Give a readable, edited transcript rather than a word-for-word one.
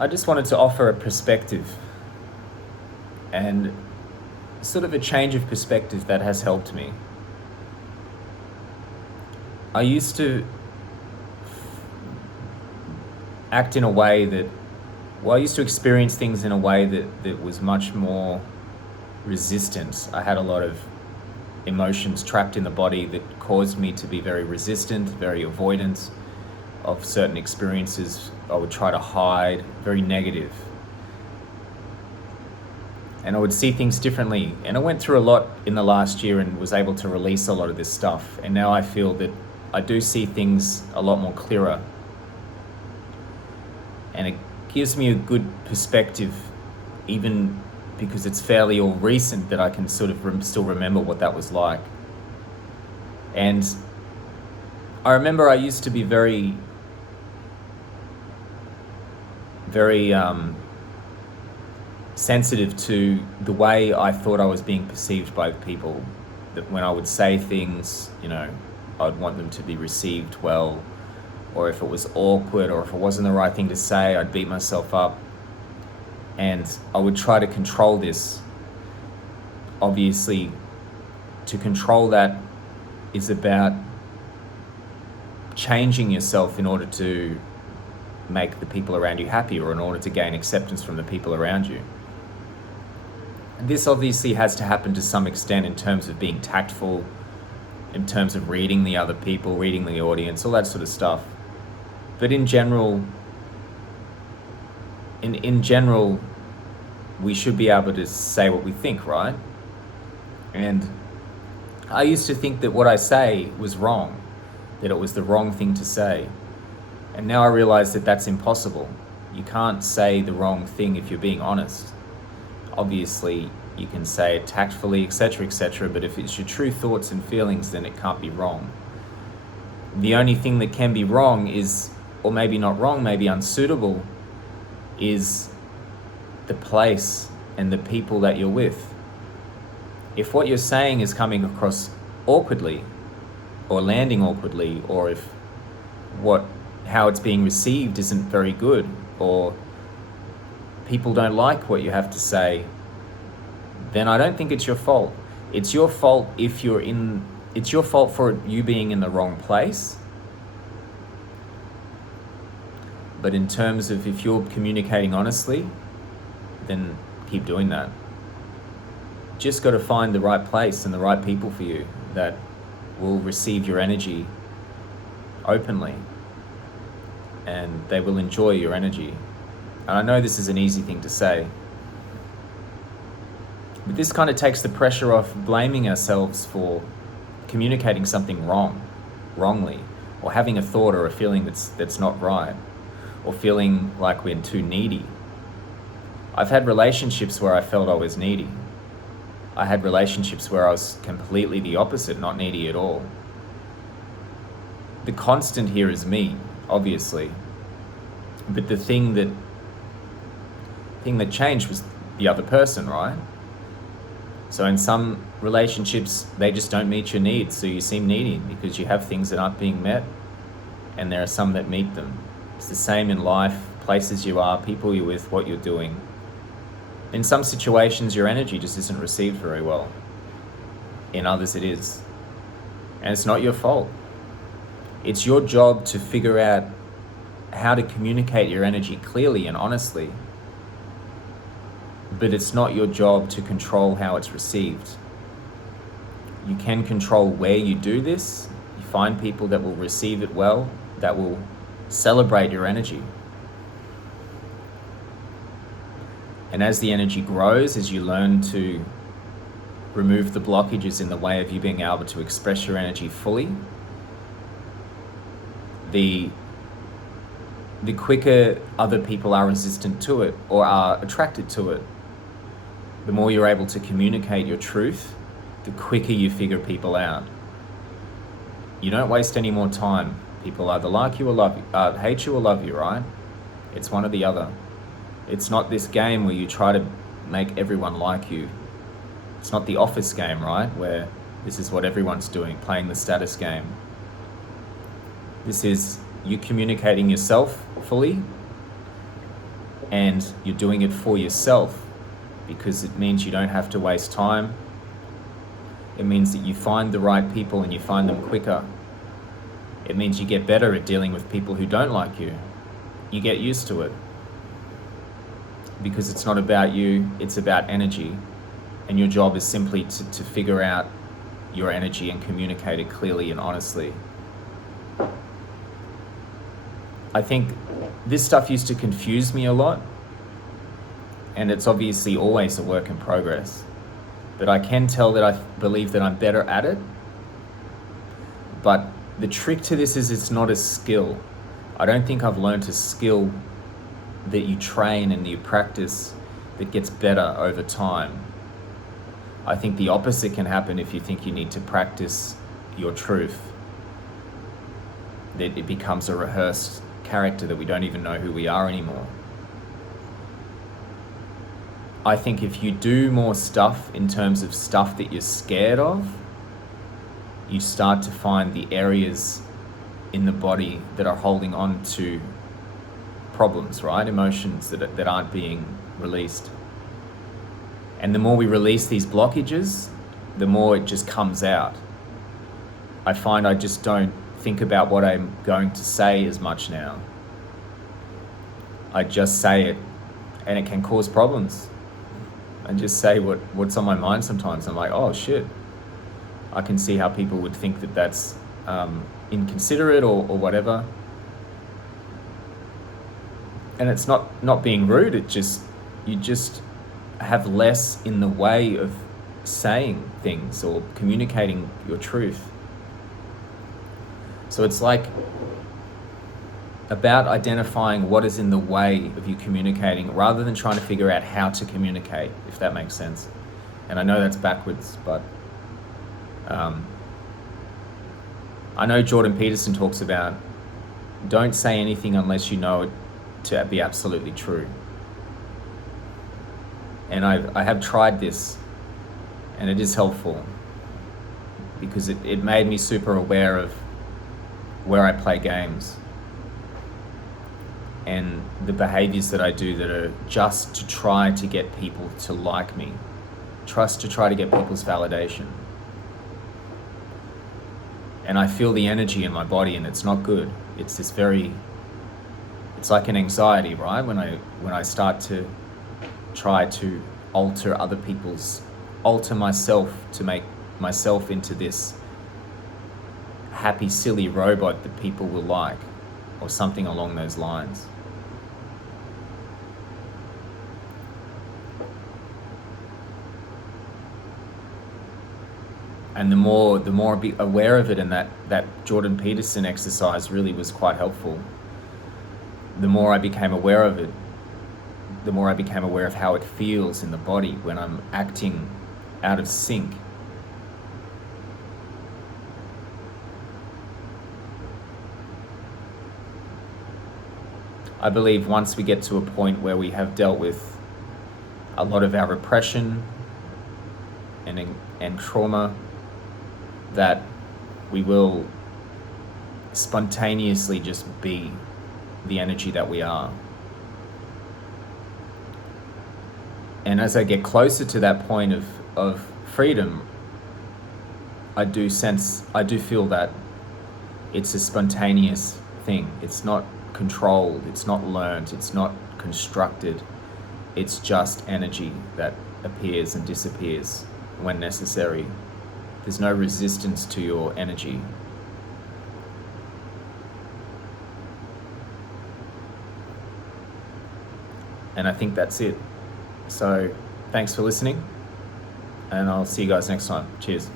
I just wanted to offer a perspective and sort of a change of perspective that has helped me. I used to act in a way that, I used to experience things in a way that was much more resistant. I had a lot of emotions trapped in the body that caused me to be very resistant, very avoidant of certain experiences. I would try to hide, very negative. And I would see things differently. And I went through a lot in the last year and was able to release a lot of this stuff. And now I feel that I do see things a lot more clearer. And it gives me a good perspective, even because it's fairly all recent, that I can sort of still remember what that was like. And I remember I used to be very sensitive to the way I thought I was being perceived by people. That when I would say things, I'd want them to be received well, or if it was awkward, or if it wasn't the right thing to say, I'd beat myself up. And I would try to control this. Obviously, to control that is about changing yourself in order to make the people around you happy, or in order to gain acceptance from the people around you. And this obviously has to happen to some extent in terms of being tactful, in terms of reading the other people, reading the audience, all that sort of stuff. But in general, we should be able to say what we think, right? And I used to think that what I say was wrong, that it was the wrong thing to say. And now I realize that that's impossible. You can't say the wrong thing if you're being honest. Obviously, you can say it tactfully, etc., but if it's your true thoughts and feelings, then it can't be wrong. The only thing that can be wrong is, or maybe not wrong, maybe unsuitable, is the place and the people that you're with. If what you're saying is coming across awkwardly, or landing awkwardly, or if how it's being received isn't very good, or people don't like what you have to say, then I don't think it's your fault. It's your fault it's your fault for you being in the wrong place. But in terms of if you're communicating honestly, then keep doing that. Just got to find the right place and the right people for you that will receive your energy openly, and they will enjoy your energy. And I know this is an easy thing to say, but this kind of takes the pressure off blaming ourselves for communicating something wrongly, or having a thought or a feeling that's not right, or feeling like we're too needy. I've had relationships where I felt I was needy. I had relationships where I was completely the opposite, not needy at all. The constant here is me, obviously, but the thing that changed was the other person, right? So in some relationships, they just don't meet your needs, so you seem needy because you have things that aren't being met, and there are some that meet them. It's the same in life, places you are, people you're with, what you're doing. In some situations, your energy just isn't received very well. In others, it is. And it's not your fault. It's your job to figure out how to communicate your energy clearly and honestly. But it's not your job to control how it's received. You can control where you do this. You find people that will receive it well, that will celebrate your energy. And as the energy grows, as you learn to remove the blockages in the way of you being able to express your energy fully, the quicker other people are resistant to it or are attracted to it. The more you're able to communicate your truth, the quicker you figure people out. You don't waste any more time. People either like you or love you, hate you or love you, right? It's one or the other. It's not this game where you try to make everyone like you. It's not the Office game, right? Where this is what everyone's doing, playing the status game. This is you communicating yourself fully and you're doing it for yourself, because it means you don't have to waste time. It means that you find the right people and you find them quicker. It means you get better at dealing with people who don't like you. You get used to it. Because it's not about you, it's about energy. And your job is simply to figure out your energy and communicate it clearly and honestly. I think this stuff used to confuse me a lot, and it's obviously always a work in progress. But I can tell that I believe that I'm better at it. But the trick to this is it's not a skill. I don't think I've learned a skill that you train and you practice that gets better over time. I think the opposite can happen if you think you need to practice your truth. That it becomes a rehearsed character that we don't even know who we are anymore. I think if you do more stuff in terms of stuff that you're scared of, you start to find the areas in the body that are holding on to problems, right? Emotions that aren't being released. And the more we release these blockages, the more it just comes out. I find I just don't think about what I'm going to say as much now. I just say it, and it can cause problems. I just say what's on my mind sometimes. I'm like, oh shit. I can see how people would think that that's inconsiderate or whatever. And it's not being rude, you just have less in the way of saying things or communicating your truth. So it's like about identifying what is in the way of you communicating rather than trying to figure out how to communicate, if that makes sense. And I know that's backwards, but I know Jordan Peterson talks about don't say anything unless you know it to be absolutely true. And I have tried this, and it is helpful because it made me super aware of where I play games and the behaviors that I do that are just to try to get people to like me, to try to get people's validation. And I feel the energy in my body, and it's not good. It's like an anxiety, right? When I start to try to alter myself to make myself into this happy, silly robot that people will like, or something along those lines. And the more I be aware of it, and that Jordan Peterson exercise really was quite helpful. The more I became aware of it, the more I became aware of how it feels in the body when I'm acting out of sync. I believe once we get to a point where we have dealt with a lot of our repression and trauma, that we will spontaneously just be the energy that we are. And as I get closer to that point of freedom, I do feel that it's a spontaneous thing. It's not controlled, it's not learned, it's not constructed. It's just energy that appears and disappears when necessary. There's no resistance to your energy. And I think that's it. So thanks for listening, and I'll see you guys next time. Cheers.